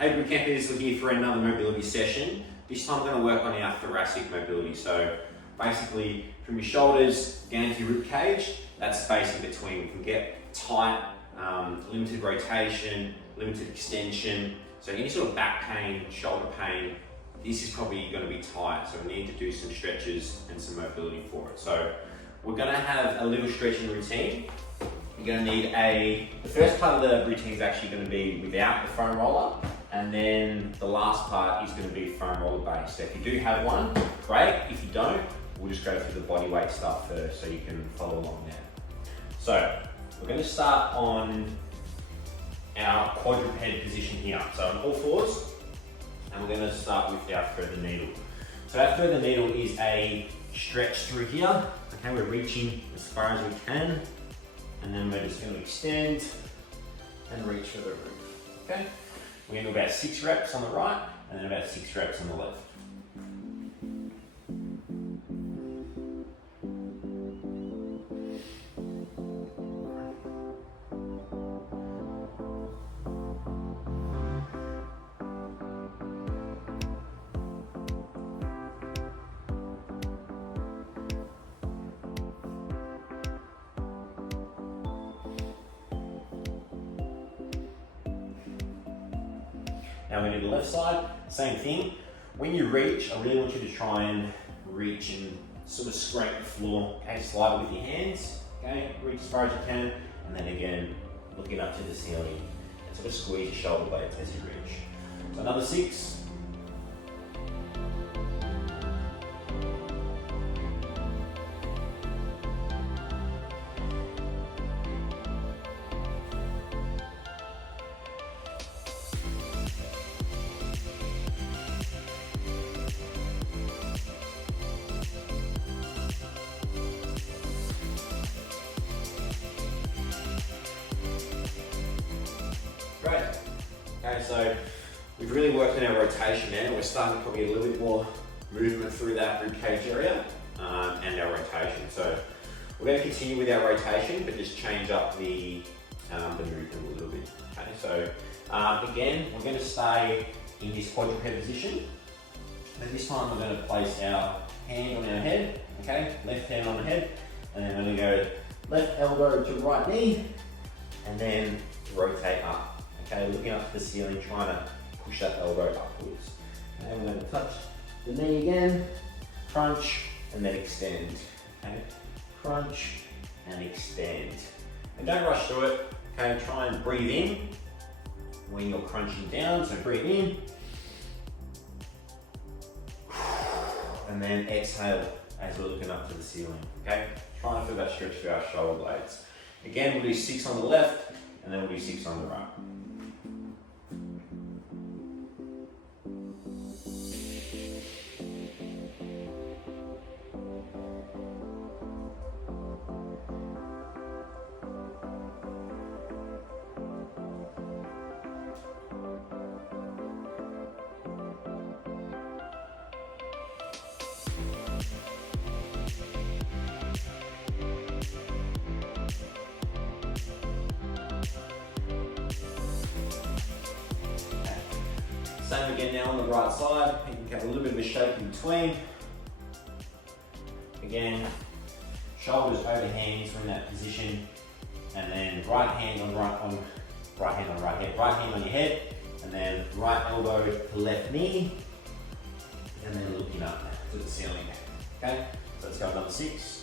Hey Bootcampers, we're here for another mobility session. This time we're going to work on our thoracic mobility. So basically from your shoulders down to your rib cage, that's space in between. We can get tight, limited rotation, limited extension. So any sort of back pain, shoulder pain, this is probably going to be tight. So we need to do some stretches and some mobility for it. So we're going to have a little stretching routine. You're going to need the first part of the routine is actually going to be without the foam roller, and then the last part is going to be foam roller based. So if you do have one, great. If you don't, we'll just go through the body weight stuff first so you can follow along there. So we're going to start on our quadruped position here. So on all fours, and we're going to start with our thread the needle. So our thread the needle is a stretch through here. Okay, we're reaching as far as we can. And then we're just going to extend and reach for the roof. Okay? We're going to do about 6 reps on the right and then about 6 reps on the left. Now we do the left side, same thing. When you reach, I really want you to try and reach and sort of scrape the floor. Okay, slide with your hands. Okay, reach as far as you can, and then again, looking up to the ceiling. And sort of squeeze your shoulder blades as you reach. So another 6. Great. Okay, so we've really worked on our rotation now. We're starting to probably get a little bit more movement through that rib cage area and our rotation. So we're going to continue with our rotation, but just change up the movement a little bit. Okay, so again, we're going to stay in this quadruped position. And this time we're going to place our hand on our head. Okay, left hand on the head, and then we're going to go left elbow to right knee, and then rotate up. Okay, looking up to the ceiling, trying to push that elbow upwards. Okay, we're going to touch the knee again, crunch, and then extend. Okay, crunch and extend. And don't rush through it. Okay, try and breathe in when you're crunching down. So breathe in, and then exhale as we're looking up to the ceiling. Okay, try and feel that stretch through our shoulder blades. Again, we'll do 6 on the left, and then we'll do 6 on the right. Same again now on the right side. You can get a little bit of a shake in between. Again, shoulders over hands, we're in that position, and then right hand on right head, right hand on your head, and then right elbow to left knee, and then looking up to the ceiling. Okay, so let's go another 6.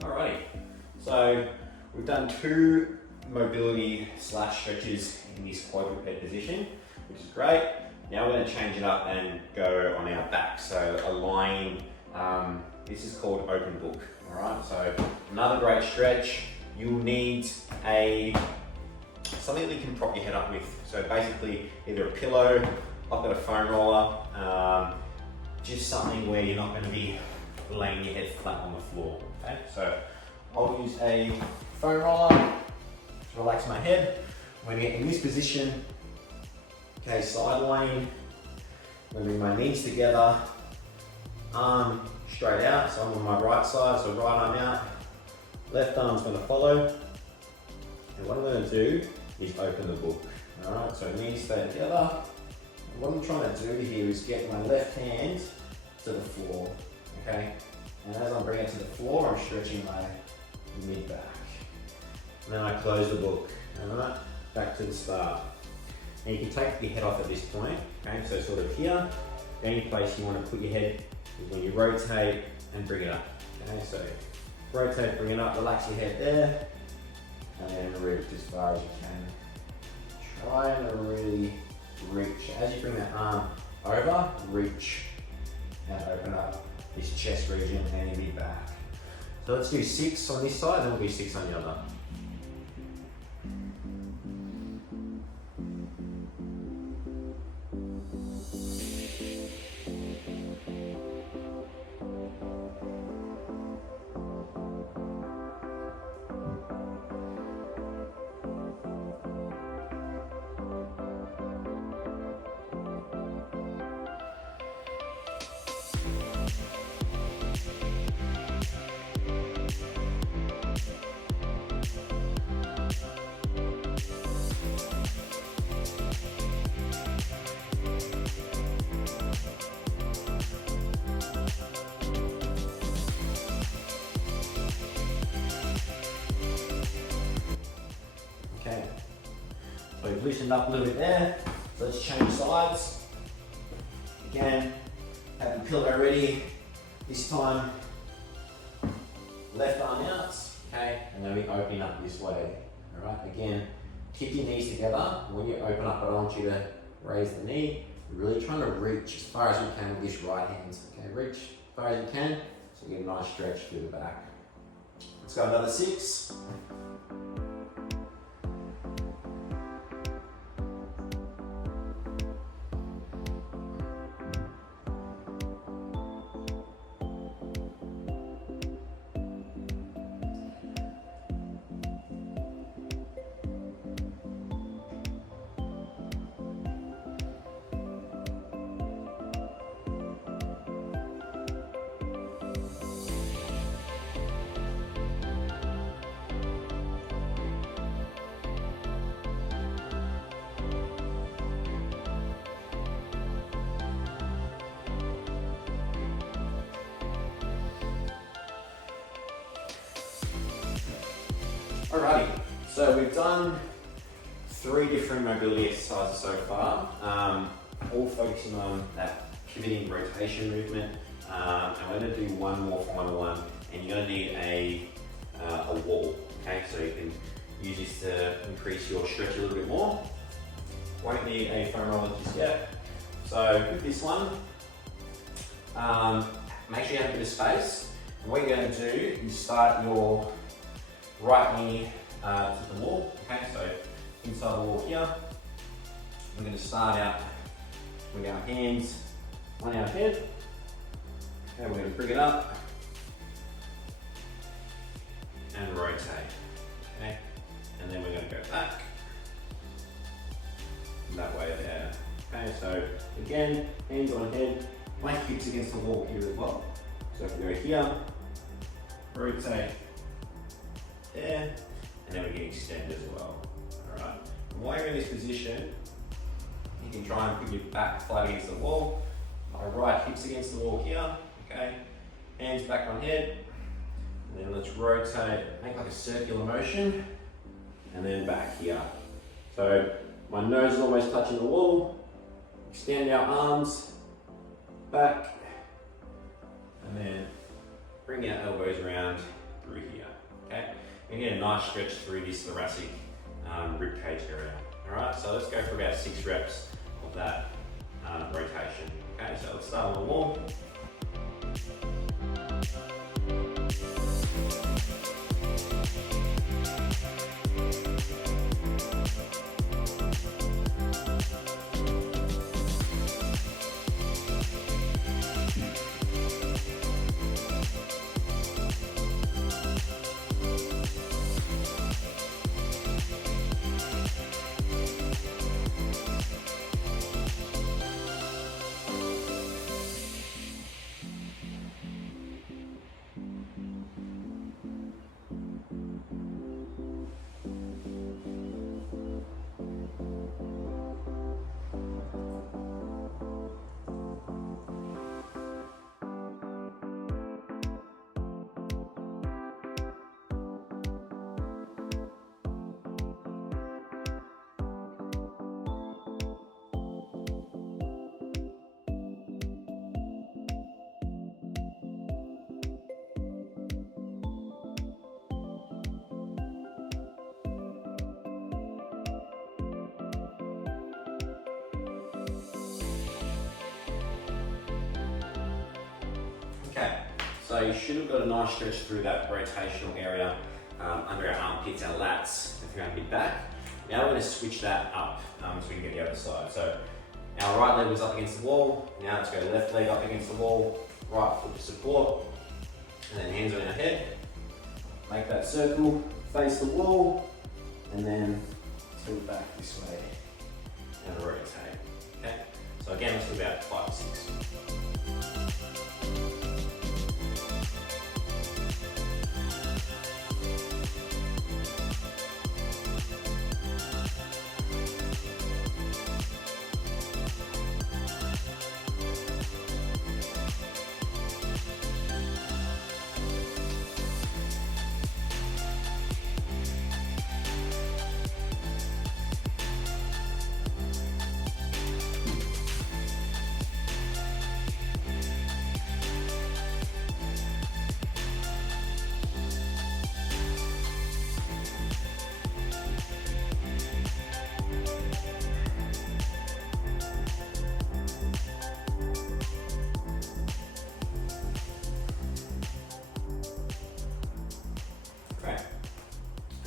Alrighty, so we've done 2 mobility / stretches in this quadruped position, which is great. Now we're going to change it up and go on our back. So a lying, this is called open book. Alright, so another great stretch. You'll need a something that you can prop your head up with. So basically either a pillow, I've got a foam roller, just something where you're not going to be laying your head flat on the floor. Okay, so I'll use a foam roller to relax my head. I'm going to get in this position. Okay, side lane. I'm going to bring my knees together, arm straight out, so I'm on my right side, so right arm out, left arm's going to follow. And what I'm going to do is open the book. Alright, so knees stay together. And what I'm trying to do here is get my left hand to the floor. Okay, and as I'm bringing it to the floor, I'm stretching my mid back. And then I close the book. Alright, back to the start. And you can take your head off at this point. Okay, so sort of here. The only place you want to put your head is when you rotate and bring it up. Okay, so rotate, bring it up, relax your head there, and then reach as far as you can. Try and really reach. As you bring that arm over, reach and open up this chest region and your mid back. So let's do 6 on this side, and then we'll do 6 on the other. Okay, so we've loosened up a little bit there. So let's change sides. Again, have the pillow ready. This time, left arm out, okay, and then we open up this way. All right, again, keep your knees together. When you open up, I want you to raise the knee. Really trying to reach as far as you can with this right hand. Okay, reach as far as you can, so you get a nice stretch through the back. Let's go another 6. Alrighty, so we've done 3 different mobility exercises so far, all focusing on that pivoting rotation movement. And we're going to do one more final one, and you're going to need a wall. Okay, so you can use this to increase your stretch a little bit more. Won't need a foam roller just yet. So with this one, make sure you have a bit of space. And what you're going to do is start your right knee to the wall. Okay, so inside the wall here. We're going to start out with our hands on our head. Okay, we're going to bring it up and rotate. Okay, and then we're going to go back that way there. Okay, so again, hands on head, my hips against the wall here as well. So if we go here, rotate there, and then we can extend as well. Alright, while you're in this position, you can try and put your back flat against the wall. My right hip's against the wall here, okay? Hands back on head, and then let's rotate, make like a circular motion, and then back here. So my nose is almost touching the wall, extend our arms, back, and then bring our elbows around through here, okay? And get a nice stretch through this thoracic rib cage area. All right, so let's go for about 6 reps of that rotation. Okay, so let's start on the wall. So you should have got a nice stretch through that rotational area under our armpits, our lats, if you're going to be back. Now we're going to switch that up so we can get the other side. So our right leg was up against the wall. Now let's go left leg up against the wall, right foot to support, and then hands on our head. Make that circle, face the wall, and then tilt back this way and rotate. Okay? So again, let's do about 5 or 6.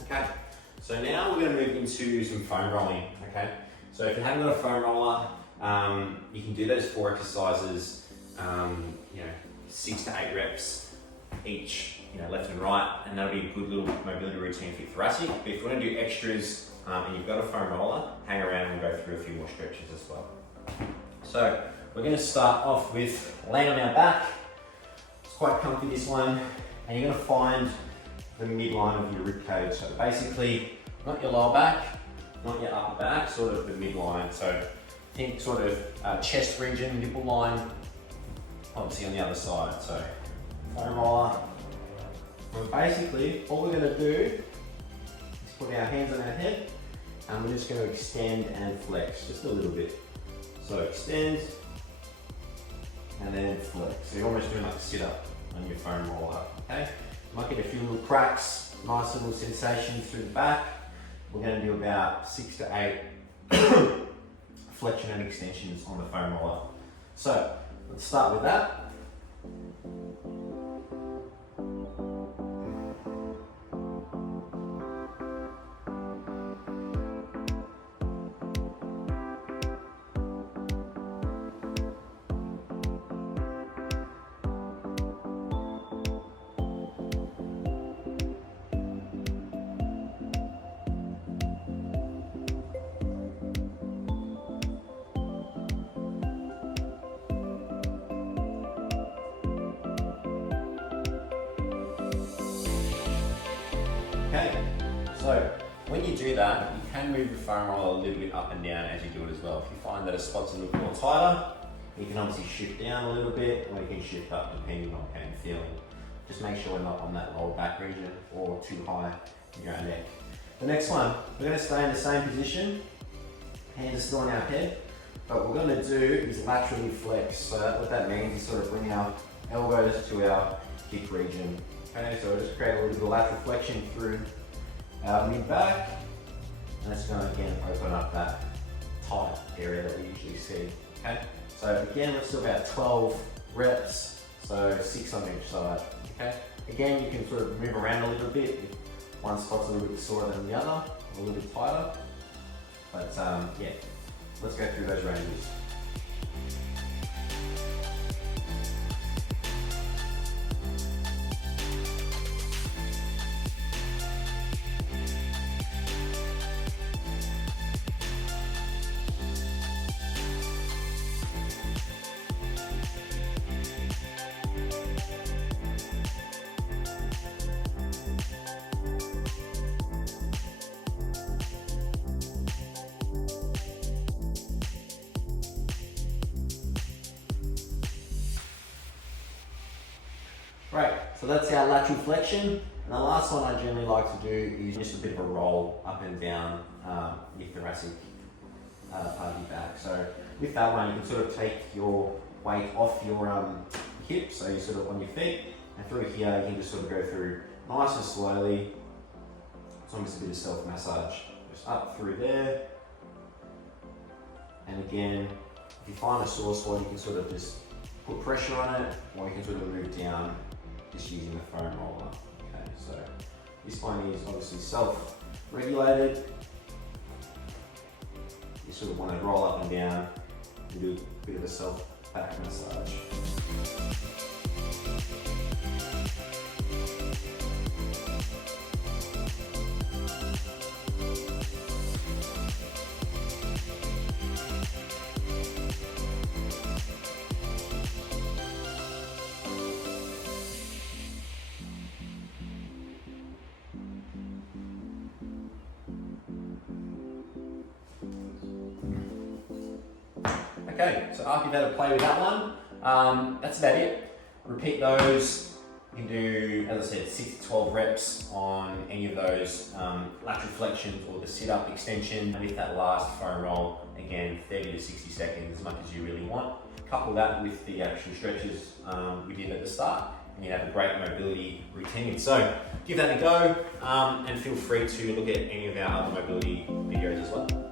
Okay, so now we're going to move into some foam rolling, okay? So if you haven't got a foam roller, you can do those 4 exercises, 6 to 8 reps each, left and right, and that'll be a good little mobility routine for your thoracic. But if you want to do extras and you've got a foam roller, hang around and we'll go through a few more stretches as well. So we're going to start off with laying on our back. It's quite comfy, this one, and you're going to find the midline of your rib cage. So basically, not your lower back, not your upper back, sort of the midline. So think sort of chest region, nipple line, obviously on the other side. So foam roller. And basically, all we're going to do is put our hands on our head, and we're just going to extend and flex just a little bit. So extend and then flex. So you're almost doing like a sit up on your foam roller. Okay. Might get a few little cracks, nice little sensations through the back. We're going to do about 6 to 8 flexion and extensions on the foam roller. So let's start with that. Okay, so when you do that, you can move your foam roller a little bit up and down as you do it as well. If you find that a spot's a little more tighter, you can obviously shift down a little bit, or you can shift up depending on how you're feeling. Just make sure we're not on that lower back region or too high in your neck. The next one, we're going to stay in the same position. Hands are still on our head, but what we're going to do is laterally flex. So what that means is sort of bring our elbows to our hip region. Okay, so we'll just create a little bit of lateral flexion through our mid-back, and that's going to again open up that tight area that we usually see. Okay, so again, let's do about 12 reps, so 6 on each side. Okay, again, you can sort of move around a little bit if one spot's a little bit sore than the other, a little bit tighter, but yeah, let's go through those ranges. Great, so that's our lateral flexion. And the last one I generally like to do is just a bit of a roll up and down your thoracic part of your back. So with that one, you can sort of take your weight off your hips, so you're sort of on your feet, and through here you can just sort of go through nice and slowly. It's almost a bit of self-massage. Just up through there. And again, if you find a sore spot, you can sort of just put pressure on it, or you can sort of move down just using the foam roller. Okay, so this one is obviously self-regulated. You sort of want to roll up and down and do a bit of a self-back massage. Okay, so after you've had a play with that one, that's about it. Repeat those. You can do, as I said, 6 to 12 reps on any of those lateral flexions or the sit-up extension with that last foam roll. Again, 30 to 60 seconds, as much as you really want. Couple that with the actual stretches we did at the start, and you have a great mobility routine. So give that a go, and feel free to look at any of our other mobility videos as well.